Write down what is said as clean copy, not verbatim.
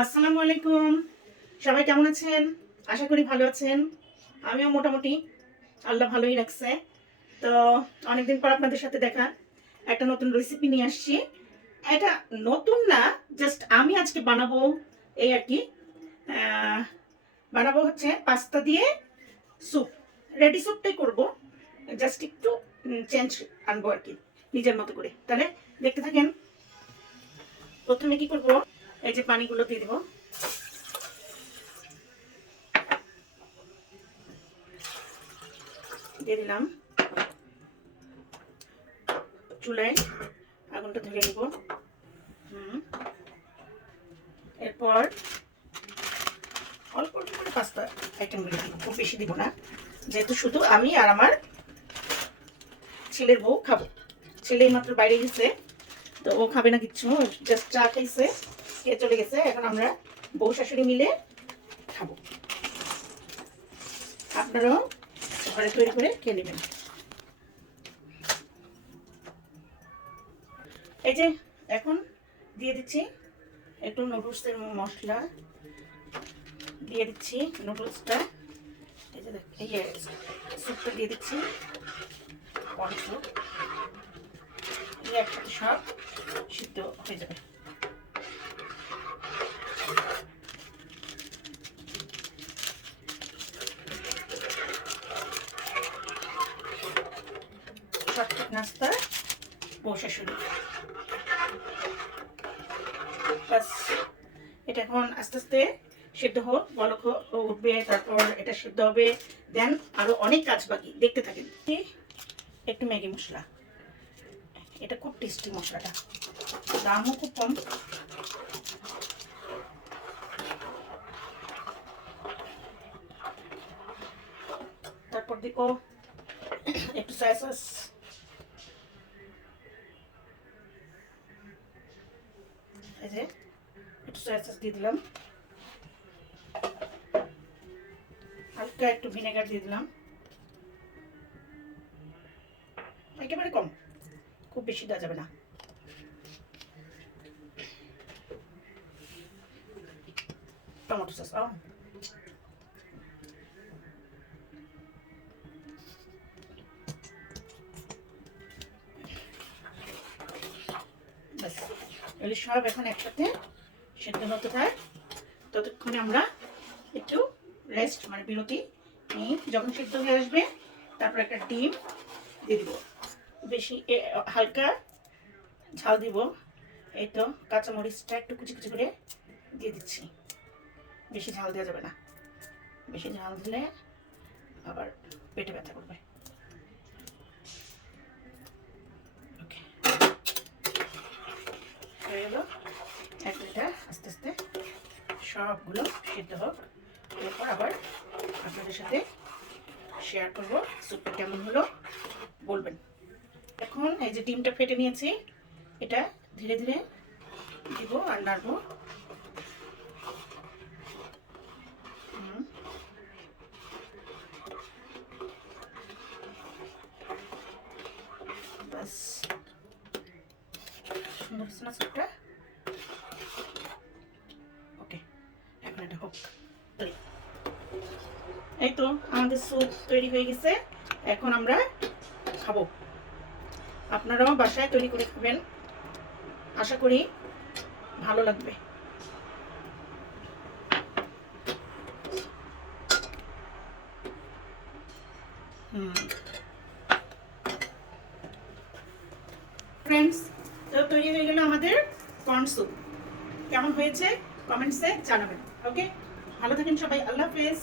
আসসালামু আলাইকুম। সবাই কেমন আছেন? আশা করি ভালো আছেন। আমিও মোটামুটি আল্লাহ ভালোই রাখছে। তো অনেকদিন পর আপনাদের সাথে দেখা। একটা নতুন রেসিপি নিয়ে আসছি। এটা নতুন না, জাস্ট আমি আজকে বানাবো এই আর কি। আহ, বানাবো হচ্ছে পাস্তা দিয়ে স্যুপ। রেডি স্যুপটাই করব। জাস্ট একটু চেঞ্জ আনবো আর কি, নিজের মতো করে। তাহলে দেখতে থাকেন। প্রথমে কি করব, এই যে পানিগুলো দিয়ে দেবো। দিয়ে দিলাম। চুলায় আগুনটা ধরে নেব। এরপর অল্প অল্প করে পাস্তা আইটেমগুলো দিব, খুব বেশি দিব না, যেহেতু শুধু আমি আর আমার ছেলের বউ খাবো। ছেলে মাত্র বাইরে গেছে, তো ও খাবে না কিচ্ছু, জাস্ট চা খাইছে, খেয়ে চলে গেছে। এখন আমরা বউ শাশুড়ি মিলে খাবো। আপনারাও ঘরে তৈরি করে খেয়ে নেবেন। এই যে এখন দিয়ে দিচ্ছি একটু নুডলসের মশলা, দিয়ে দিচ্ছি নুডলসটা। এই যে এই স্যুপটা দিয়ে দিচ্ছি, কর্ন স্যুপ। একসাথে সব সিদ্ধ হয়ে যাবে। শর্টকাট নাস্তা বউ শাশুড়ি। বাস, এটা এখন আস্তে আস্তে সিদ্ধ হোক, বলক উঠবে, তারপর এটা সিদ্ধ হবে। দেন আরো অনেক কাজ বাকি, দেখতে থাকেন। একটু ম্যাগি মশলা, এটা খুব টেস্টি মশলাটা, দামও খুব কম। তারপর দিব একটু সয়া সস, এই যে একটু সয়া সস দিয়ে দিলাম। হালকা একটু ভিনেগার দিয়ে দিলাম, একেবারে কম, খুব বেশি দেওয়া যাবে না। টমেটো সস, ব্যাস, এগুলি সব এখন একসাথে সেদ্ধ হতে থাক। ততক্ষণে আমরা একটু রেস্ট মানে বিরতি নিই। যখন সিদ্ধ হয়ে আসবে তারপর একটা ডিম দিয়ে দিব। বেশি হালকা ঝাল দিব। এই তো কাঁচামরিচটা একটু কুচি কুচি করে দিয়ে দিচ্ছি। বেশি ঝাল দেওয়া যাবে না, বেশি ঝাল দিলে আবার পেটে ব্যথা করবে। ওকে, হয়ে গেল। একটা আস্তে আস্তে সবগুলো সিদ্ধ হোক, এরপর আবার আপনাদের সাথে শেয়ার করবো স্যুপটা কেমন হলো, বলবেন। এখন এই যে ডিমটা ফেটে নিয়েছি, এটা ধীরে ধীরে দিব আর নাড়বো। বাস, সুন্দর হচ্ছে না স্যুপটা? ওকে, এখন এটা হোক। এই তো আমাদের স্যুপ তৈরি হয়ে গেছে, এখন আমরা খাবো। আপনারাও বাসায় তৈরি করে খাবেন, আশা করি ভালো লাগবে। ফ্রেন্ডস, তো তৈরি হয়ে গেল আমাদের কর্ন স্যুপ। কেমন হয়েছে কমেন্টসে জানাবেন। ওকে, ভালো থাকেন সবাই, আল্লাহ হাফেজ।